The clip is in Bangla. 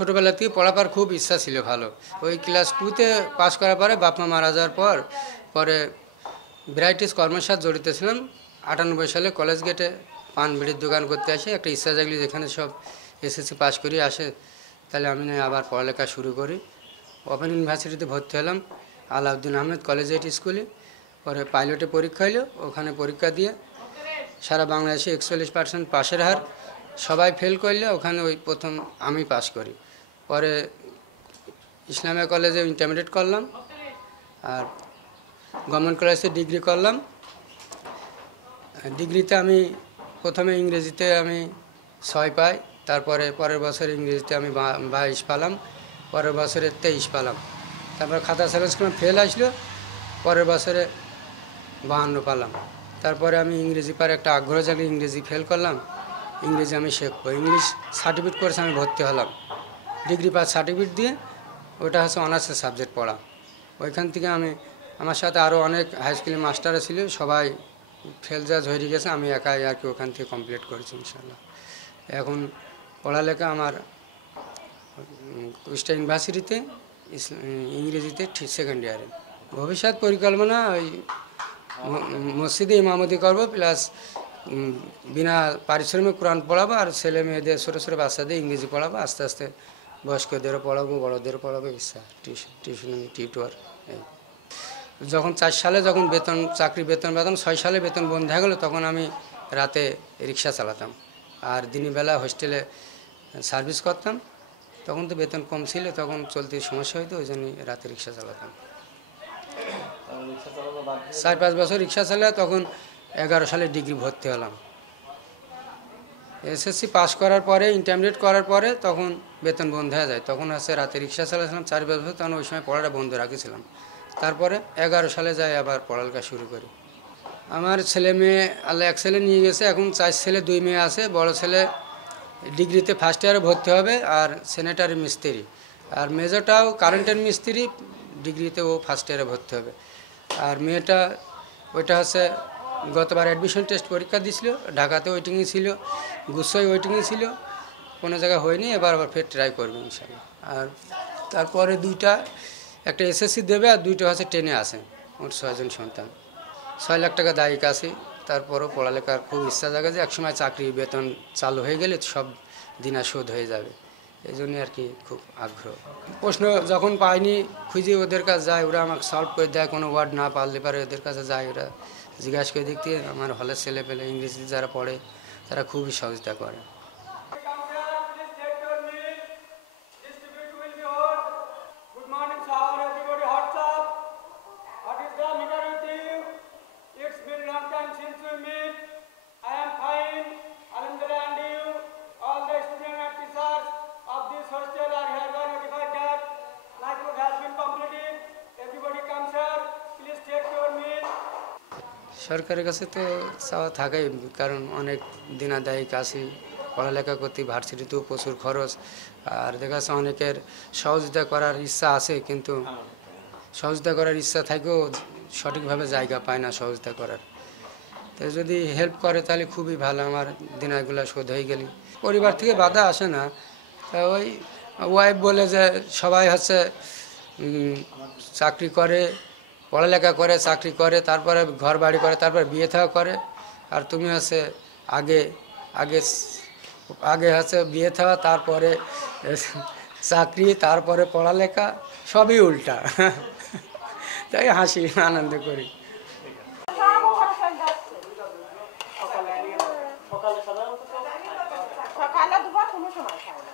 ছোটোবেলা থেকে পড়াবার খুব ইচ্ছা ছিল ভালো। ওই ক্লাস 2-তে পাস করার পরে বাপ মা মারা যাওয়ার পরে ভ্যারাইটিস কর্মের সাথে জড়িত ছিলাম। 98 সালে কলেজ গেটে পান বিড়ির দোকান করতে আসি, একটা ইচ্ছা জাগলি যেখানে সব এসএসসি পাস করি আসে, তাহলে আমি আবার পড়ালেখা শুরু করি। ওপেন ইউনিভার্সিটিতে ভর্তি হলাম আলাউদ্দিন আহমেদ কলেজিয়েট স্কুলে। পরে পাইলটে পরীক্ষা হলো, ওখানে পরীক্ষা দিয়ে সারা বাংলাদেশে 41% পাশের হার, সবাই ফেল করলে ওখানে ওই প্রথম আমি পাস করি। পরে ইসলামিয়া কলেজে ইন্টারমিডিয়েট করলাম, আর গভর্নমেন্ট কলেজে ডিগ্রি করলাম। ডিগ্রিতে আমি প্রথমে ইংরেজিতে আমি 6 পাই, তারপরে পরের বছর ইংরেজিতে আমি 22 পেলাম, পরের বছরে 23 পেলাম। তারপর খাতা চ্যালেঞ্জ করলাম, ফেল আসলো, পরের বছরে 52 পেলাম। তারপরে আমি ইংরেজি পার একটা আগ্রহ জাগলে ইংরেজি ফেল করলাম, ইংরেজি আমি শিখবো, ইংলিশ সার্টিফিকেট কোর্সে আমি ভর্তি হলাম। ডিগ্রি পাস সার্টিফিকেট দিয়ে ওটা হচ্ছে অনার্সের সাবজেক্ট পড়া। ওইখান থেকে আমি, আমার সাথে আরও অনেক হাই স্কুলের মাস্টাররা ছিল, সবাই ফেল জাজ হয়ে গেছে, আমি একাই আর কি ওখান থেকে কমপ্লিট করেছি ইনশাল্লাহ। এখন পড়ালেখা আমার কুষ্টিয়া ইউনিভার্সিটিতে ইংরেজিতে সেকেন্ড ইয়ারে। ভবিষ্যৎ পরিকল্পনা ওই মসজিদে ইমামতি করবো, প্লাস বিনা পারিশ্রমিক কোরআন পড়াবো, আর ছেলে মেয়েদের ছোটো ছোটো বাচ্চাদের ইংরেজি পড়াবো, আস্তে আস্তে বয়স্কদেরও পড়াবো, বড়োদেরও পড়াবো, ইচ্ছা টিউশন টিউটর। যখন 4 সালে যখন চাকরি বেতন 6 সালে বেতন বন্ধ হয়ে গেলো, তখন আমি রাতে রিক্সা চালাতাম, আর দিনের বেলা হোস্টেলে সার্ভিস করতাম। তখন তো বেতন কম ছিল, তখন চলতে সমস্যা হইতো, ওই জন্যই রাতে রিক্সা চালাতাম। 4-5 বছর রিক্সা চালা, তখন 11 সালে ডিগ্রি ভর্তি হলাম। এসএসসি পাস করার পরে ইন্টারমিডিয়েট করার পরে তখন বেতন বন্ধ হয়ে যায়, তখন আছে রাতে রিক্সা চালাছিলাম 4 বছর, তখন ওই সময় পড়াটা বন্ধ রাখেছিলাম। তারপরে 11 সালে যাই আবার পড়ালেখা শুরু করি। আমার ছেলে মেয়ে আল্লাহ এক ছেলে নিয়ে গেছে, এখন 4 ছেলে 2 মেয়ে আছে। বড় ছেলে ডিগ্রিতে ফার্স্ট ইয়ারে ভর্তি হবে, আর স্যানিটারি মিস্ত্রি, আর মেজরটাও কারেন্টের মিস্ত্রি, ডিগ্রিতে ও ফার্স্ট ইয়ারে ভর্তি হবে। আর মেয়েটা ওইটা হচ্ছে গতবার অ্যাডমিশন টেস্ট পরীক্ষা দিয়েছিল, ঢাকাতে ওয়েটিংয়ে ছিল, গুচ্ছই ওয়েটিংয়ে ছিল, কোনো জায়গায় হয়নি, এবার আবার ফের ট্রাই করবে ইনশাল্লাহ। আর তারপরে দুইটা, একটা এসএসসি দেবে, আর দুইটা হচ্ছে 10-এ আছে। ওর 6 জন সন্তান, 6 লাখ টাকা দায়িক আছে। তারপরও পড়ালেখার খুব ইচ্ছা জাগে যে একসময় চাকরি বেতন চালু হয়ে গেলে সব দিনা শোধ হয়ে যাবে, এই জন্যে আর কি খুব আগ্রহ। প্রশ্ন যখন পাইনি খুঁজে ওদের কাছে যায়, ওরা আমাকে সলভ করে দেয়, কোনো ওয়ার্ড না পারলে পারে ওদের কাছে যায়, ওরা জিজ্ঞাসা করে দেখতে। আমার হলের ছেলে পেলে ইংরেজি যারা পড়ে তারা খুবই সহযোগিতা করে। সরকারের কাছে তো চাওয়া থাকেই, কারণ অনেক দিনাদায়িক আছি, পড়ালেখা করতে ভার্সিটিতেও প্রচুর খরচ, আর দেখা যাচ্ছে অনেকের সহযোগিতা করার ইচ্ছা আছে, কিন্তু সহযোগিতা করার ইচ্ছা থাকেও সঠিকভাবে জায়গা পায় না সহযোগিতা করার। তো যদি হেল্প করে তাহলে খুবই ভালো, আমার দিনাগুলো শোধ হয়ে গেলে। পরিবার থেকে বাধা আসে না, তা ওই ওয়াইফ বলে যে সবাই হচ্ছে চাকরি করে, পড়ালেখা করে, চাকরি করে, তারপরে ঘর বাড়ি করে, তারপরে বিয়ে থাকা করে, আর তুমি হচ্ছে আগে আগে আগে হচ্ছে বিয়ে থাকা, তারপরে চাকরি, তারপরে পড়ালেখা, সবই উল্টা। তাই হাসি আনন্দ করি। সকালে দুবার কোনো সময় খায় না।